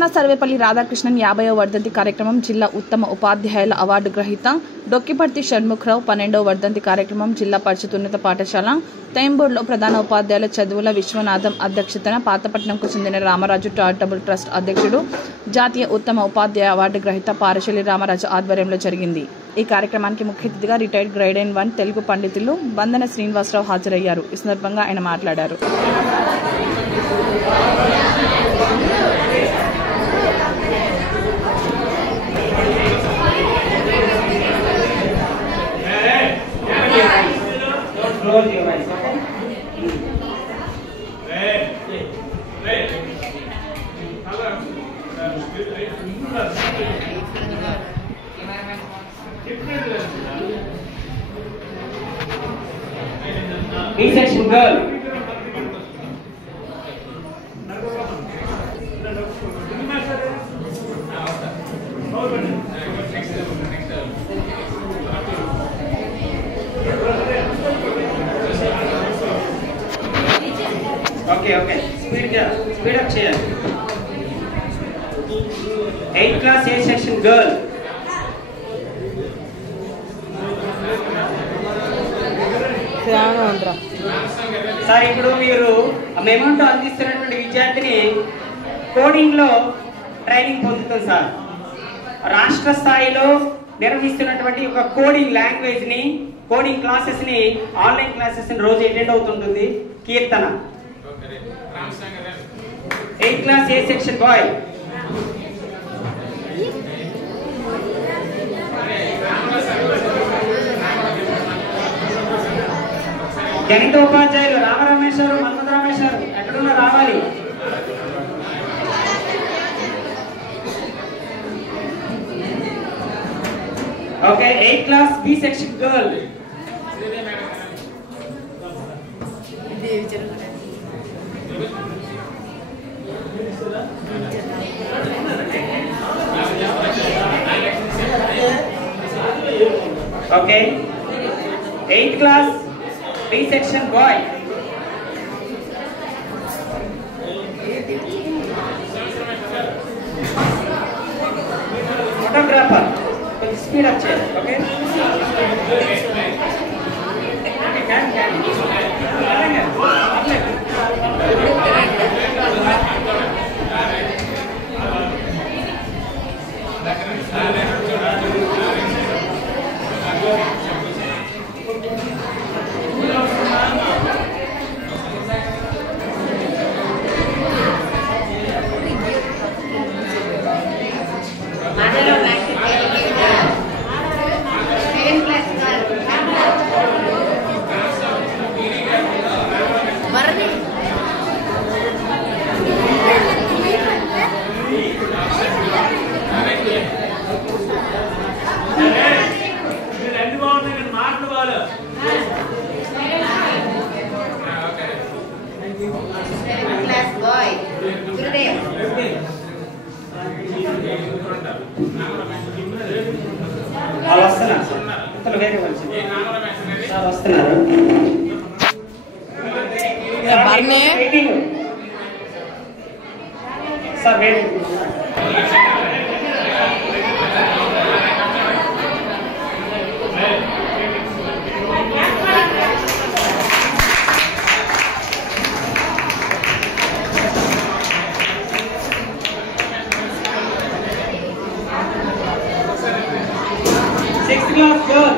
స్వప్న సర్వేపల్లి రాధాకృష్ణన్ 50వ వర్ధంతి కార్యక్రమం జిల్లా ఉత్తమ ఉపాధ్యాయుల అవార్డు గ్రహీత డొక్కిపర్తి షణ్ముఖరావు 12వ వర్ధంతి కార్యక్రమం జిల్లా పరిషత్ ఉన్నత పాఠశాల తైంబూర్లో ప్రధాన ఉపాధ్యాయుల చదువుల విశ్వనాథం అధ్యక్షతన పాతపట్నంకు చెందిన రామరాజు చారిటబుల్ ట్రస్ట్ అధ్యక్షుడు జాతీయ ఉత్తమ ఉపాధ్యాయ అవార్డు గ్రహీత పారశల్లి రామరాజు ఆధ్వర్యంలో జరిగింది. ఈ కార్యక్రమానికి ముఖ్య అతిథిగా రిటైర్డ్ గ్రేడ్ 1 తెలుగు పండితులు బందన శ్రీనివాసరావు హాజరయ్యారు. ఈ సందర్భంగా ఆయన మాట్లాడారు. Close your eyes, okay? B-section girl. Okay. Speed up chair. 8th class A section girl. Sir ఇప్పుడు మీరు మెమోంటో అందిస్తున్నటువంటి విద్యార్థిని కోడింగ్ లో ట్రైనింగ్ పొందుతుంది సార్. రాష్ట్ర స్థాయిలో నిర్వహిస్తున్నటువంటి ఒక కోడింగ్ లాంగ్వేజ్ ని కోడింగ్ క్లాసెస్ ని ఆన్లైన్ క్లాసెస్ ని రోజు అటెండ్ అవుతుంటుంది కీర్తన. 8th class A section boy. గణిత ఉపాధ్యాయులు రామరమేశ్వరు మన్మథ రమేశ్వరు ఎక్కడున్నా రావాలి. Okay 8th class B section girl. Okay 8th class B section boy. Photographer, speed up chair, okay? Can. వస్తున్నారు సార్ వేడి. Sixth class girl.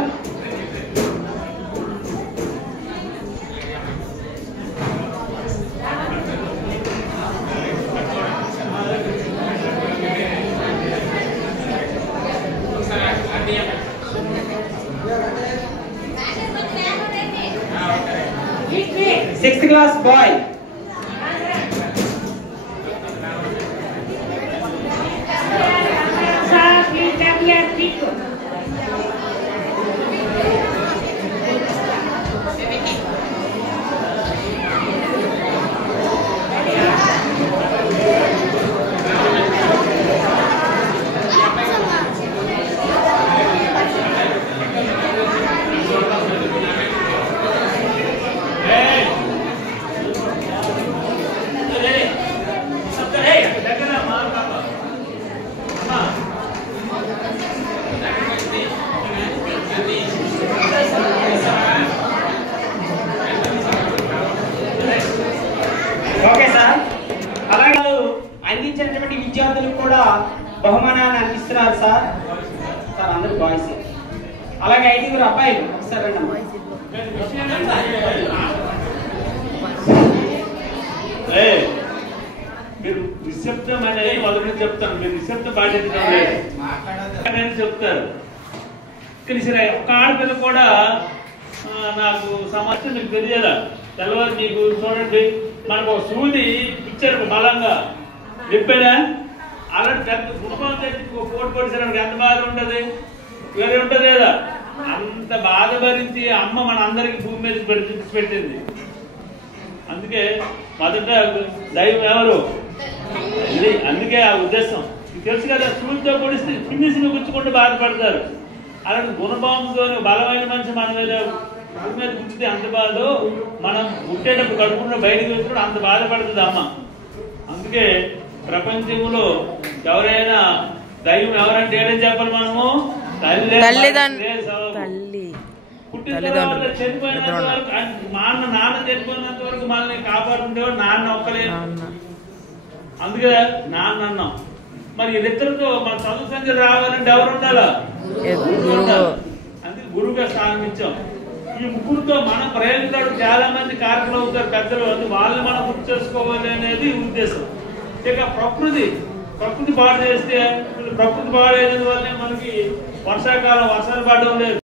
Sixth class boy. Okay sir. అలాగే అందించినటువంటి విద్యార్థులకు కూడా బహుమానాన్ని అందిస్తున్నారు సార్. సార్ అందరూ బాయ్స్. అలాగే 5 అబ్బాయిలు ఒకసారి రండి. మీరు నిశ్శబ్దం అనేది మొదటి చెప్తాను. మీరు నిశ్శబ్దం బాధ్యత చెప్తారు. కానీ ఒక ఆడపిల్ల కూడా నాకు సమస్య మీకు తెలియదా తెల్లవారు మీకు చూడండి, మనకు ఒక సూది పిక్చర్ బలంగా చెప్పాడా అలాంటి పెద్ద కుటుంబం తెచ్చి పోటీ పొడిచడానికి ఎంత బాధ ఉంటుంది, వేరే ఉంటుంది కదా. అంత బాధ భరించి అమ్మ మన అందరికి భూమి మీద పెట్టింది. అందుకే మొదట దైవం ఎవరు, అందుకే ఆ ఉద్దేశం తెలుసు కదా. సూర్యుతో పొడిస్తే ఫినిషింగ్ గుచ్చుకుంటూ బాధపడతారు. అలాంటి గుణభావంతో బలమైన మనిషి మన మీద భూమి మీద గుచ్చితే అంత బాధ, మనం పుట్టేటప్పుడు కడుపులో బయటకు వచ్చినప్పుడు అంత బాధపడుతుంది అమ్మ. అందుకే ప్రపంచంలో ఎవరైనా దైవం ఎవరంటే ఏడని చెప్పాలి మనము, చనిపోయినంత వరకు నాన్న చనిపోయినంత వరకు మనల్ని కాపాడుతుండేవాడు నాన్న ఒక్కలేదు. అందుకే నాన్న అన్నాం. మరి వీళ్ళిద్దరితో మన చదువు సంఖ్యలు రావాలంటే ఎవరు ఉండాలా, అందుకే గురువుగా స్థానం ఇచ్చాం. ఈ ముగ్గురుతో మన ప్రయోజనాలు చాలా మంది కార్యక్రమం అవుతారు పెద్దలు, అది వాళ్ళని మనం గుర్తు చేసుకోవాలి అనేది ఉద్దేశం. ఇక ప్రకృతి పాడు చేస్తే ప్రకృతి పాడైన వల్లే మనకి వర్షాకాలం వర్షాలు పడడం లేదు.